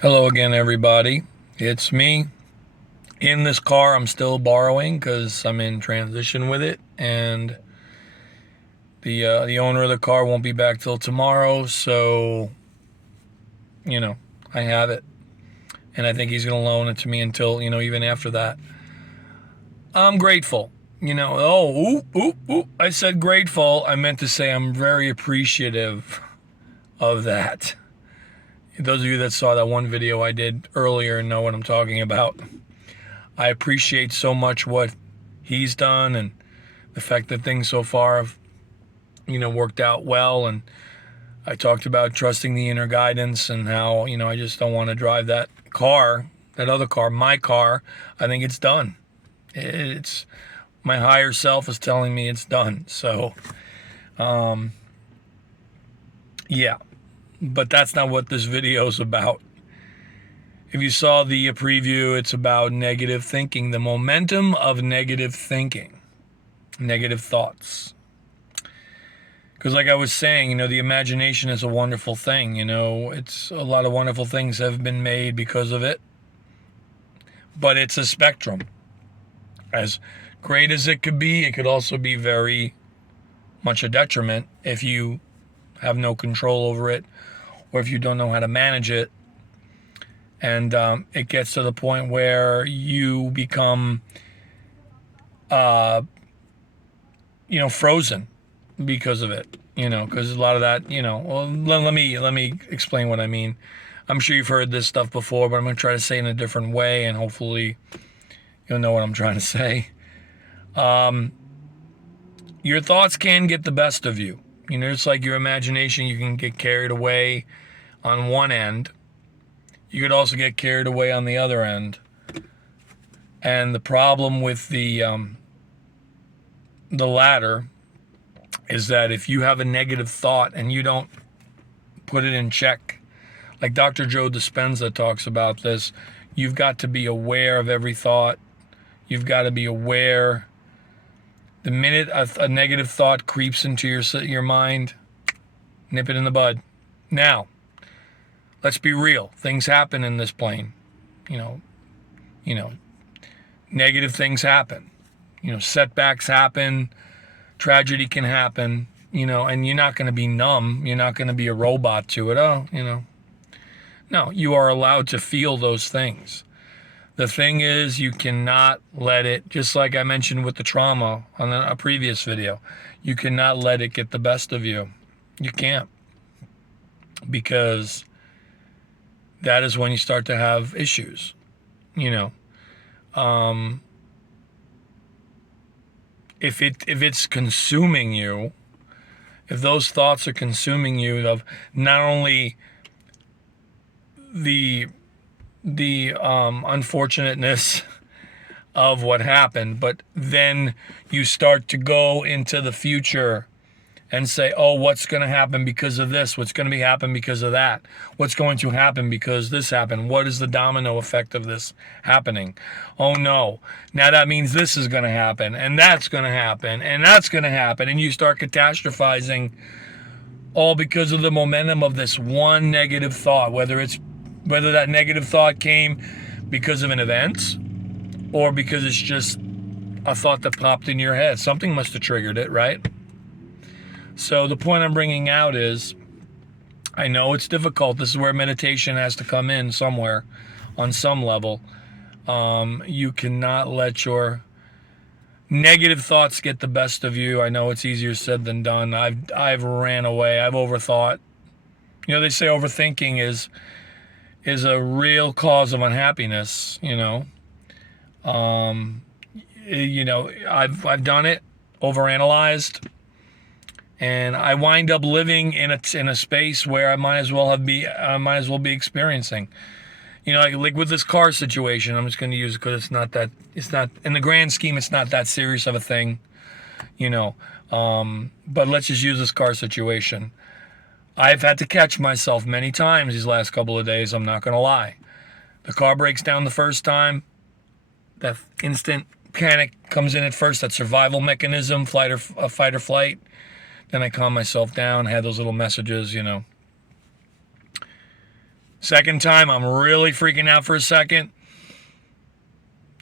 Hello again, everybody. It's me. In this car, I'm still borrowing because I'm in transition with it, and the owner of the car won't be back till tomorrow. So, I have it, and I think he's gonna loan it to me until even after that. I'm grateful. I said grateful. I meant to say I'm very appreciative of that. Those of you that saw that one video I did earlier know what I'm talking about. I appreciate so much what he's done and the fact that things so far have, worked out well. And I talked about trusting the inner guidance and how, I just don't want to drive that car, that other car, my car. I think it's done. It's my higher self is telling me it's done. So, yeah, but that's not what this video is about. If you saw the preview, it's about negative thinking, the momentum of negative thinking, negative thoughts. Because like I was saying, the imagination is a wonderful thing. It's a lot of wonderful things have been made because of it. But it's a spectrum. As great as it could be, it could also be very much a detriment if you have no control over it or if you don't know how to manage it. And it gets to the point where you become, frozen because of it. Because a lot of that, well, let me explain what I mean. I'm sure you've heard this stuff before, but I'm going to try to say it in a different way, and hopefully you'll know what I'm trying to say. Your thoughts can get the best of you. It's like your imagination. You can get carried away on one end. You could also get carried away on the other end. And the problem with the latter is that if you have a negative thought and you don't put it in check, like Dr. Joe Dispenza talks about this, you've got to be aware of every thought. You've got to be aware. The minute a negative thought creeps into your mind, nip it in the bud. Now, let's be real. Things happen in this plane. Negative things happen. Setbacks happen. Tragedy can happen. And you're not going to be numb. You're not going to be a robot to it. No, you are allowed to feel those things. The thing is, you cannot let it, just like I mentioned with the trauma on a previous video, you cannot let it get the best of you. You can't. Because that is when you start to have issues. If it's consuming you, if those thoughts are consuming you, of not only the unfortunateness of what happened, but then you start to go into the future and say, oh, what's going to happen because of this? What's going to happen because of that? What's going to happen because this happened? What is the domino effect of this happening? Oh, no. Now that means this is going to happen, and that's going to happen, and that's going to happen. And you start catastrophizing all because of the momentum of this one negative thought, whether that negative thought came because of an event or because it's just a thought that popped in your head. Something must have triggered it, right? So the point I'm bringing out is, I know it's difficult. This is where meditation has to come in somewhere, on some level. You cannot let your negative thoughts get the best of you. I know it's easier said than done. I've ran away. I've overthought. They say overthinking is a real cause of unhappiness. I've done it, overanalyzed. And I wind up living in a space where I might as well be experiencing, like with this car situation. I'm just going to use it because it's not in the grand scheme. It's not that serious of a thing, But let's just use this car situation. I've had to catch myself many times these last couple of days. I'm not going to lie. The car breaks down the first time. That instant panic comes in at first. That survival mechanism, fight or flight. Then I calm myself down, had those little messages, Second time, I'm really freaking out for a second.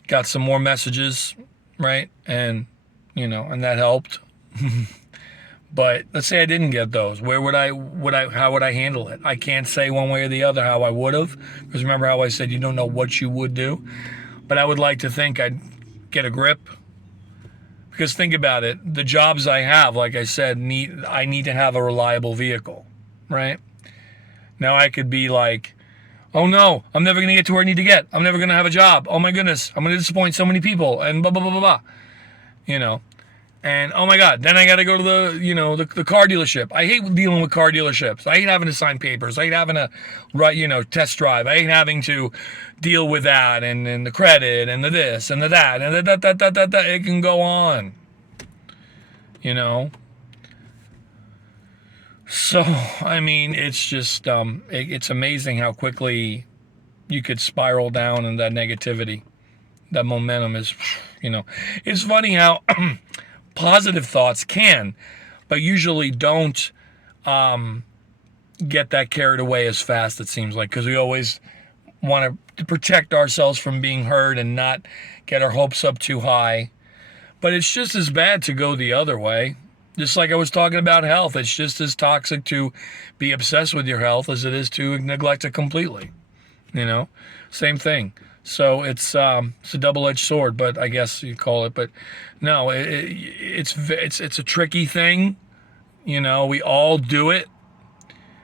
Got some more messages, right? And, and that helped. But let's say I didn't get those. How would I handle it? I can't say one way or the other how I would have. Because remember how I said you don't know what you would do? But I would like to think I'd get a grip. Because think about it. The jobs I have, like I said, I need to have a reliable vehicle, right? Now I could be like, oh no, I'm never going to get to where I need to get. I'm never going to have a job. Oh my goodness, I'm going to disappoint so many people and blah, blah, blah, blah, blah. And oh my God, then I got to go to the car dealership. I hate dealing with car dealerships. I hate having to sign papers. I hate having to test drive. I hate having to deal with that and the credit and the this and the that and that. It can go on, So, I mean, it's just, it's amazing how quickly you could spiral down in that negativity. That momentum is, it's funny how positive thoughts can, but usually don't get that carried away as fast, it seems like, because we always want to protect ourselves from being hurt and not get our hopes up too high. But it's just as bad to go the other way. Just like I was talking about health, it's just as toxic to be obsessed with your health as it is to neglect it completely. Same thing. So it's a double-edged sword, but I guess you call it. But no, it's a tricky thing. We all do it.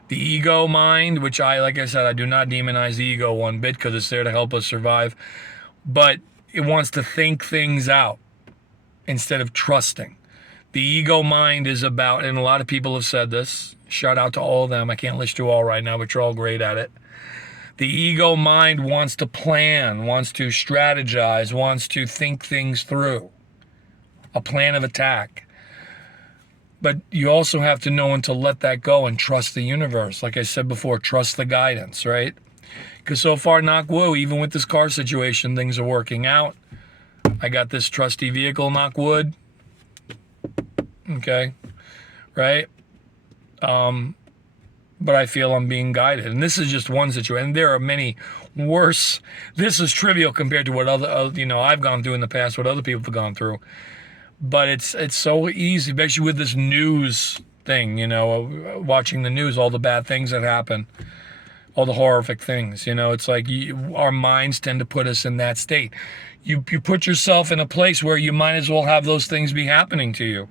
The ego mind, which like I said, I do not demonize the ego one bit because it's there to help us survive. But it wants to think things out instead of trusting. The ego mind is about, and a lot of people have said this, shout out to all of them. I can't list you all right now, but you're all great at it. The ego mind wants to plan, wants to strategize, wants to think things through. A plan of attack. But you also have to know when to let that go and trust the universe. Like I said before, trust the guidance, right? Because so far, knock wood, even with this car situation, things are working out. I got this trusty vehicle, knock wood. Okay, right? But I feel I'm being guided. And this is just one situation. And there are many worse. This is trivial compared to what I've gone through in the past, what other people have gone through. But it's so easy, especially with this news thing, watching the news, all the bad things that happen, all the horrific things, it's like our minds tend to put us in that state. You put yourself in a place where you might as well have those things be happening to you.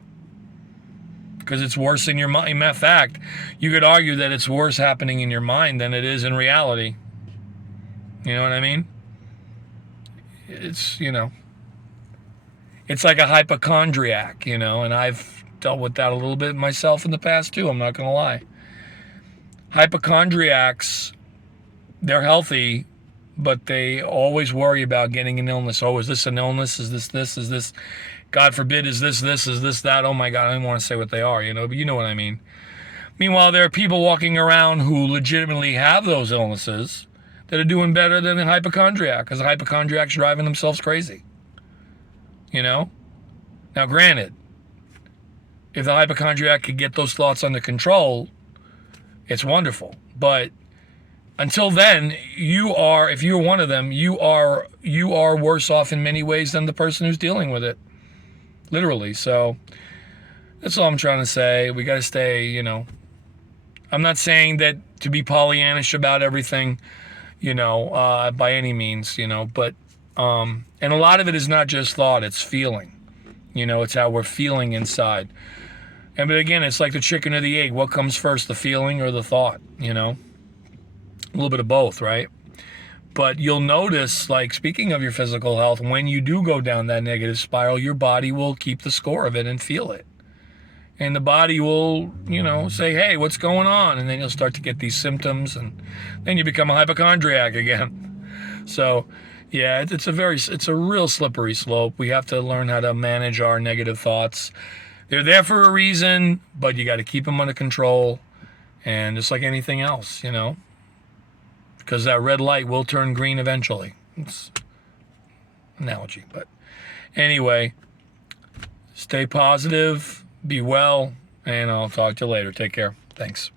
Because it's worse in your mind. In fact, you could argue that it's worse happening in your mind than it is in reality. You know what I mean? It's, it's like a hypochondriac, and I've dealt with that a little bit myself in the past too, I'm not going to lie. Hypochondriacs, they're healthy, but they always worry about getting an illness. Oh, is this an illness? Is this? Is this? God forbid, is this, that? Oh my God, I don't want to say what they are, but you know what I mean. Meanwhile, there are people walking around who legitimately have those illnesses that are doing better than a hypochondriac, because the hypochondriac's driving themselves crazy. Now granted, if the hypochondriac could get those thoughts under control, it's wonderful. But until then, if you're one of them, you are worse off in many ways than the person who's dealing with it. Literally. So that's all I'm trying to say. We got to stay, I'm not saying that to be Pollyannish about everything, by any means, but, and a lot of it is not just thought, it's feeling, it's how we're feeling inside. But again, it's like the chicken or the egg. What comes first, the feeling or the thought, A little bit of both, right? But you'll notice, like, speaking of your physical health, when you do go down that negative spiral, your body will keep the score of it and feel it. And the body will, say, hey, what's going on? And then you'll start to get these symptoms, and then you become a hypochondriac again. So, yeah, it's a real slippery slope. We have to learn how to manage our negative thoughts. They're there for a reason, but you got to keep them under control. And just like anything else, because that red light will turn green eventually. It's an analogy, but anyway, stay positive, be well, and I'll talk to you later. Take care. Thanks.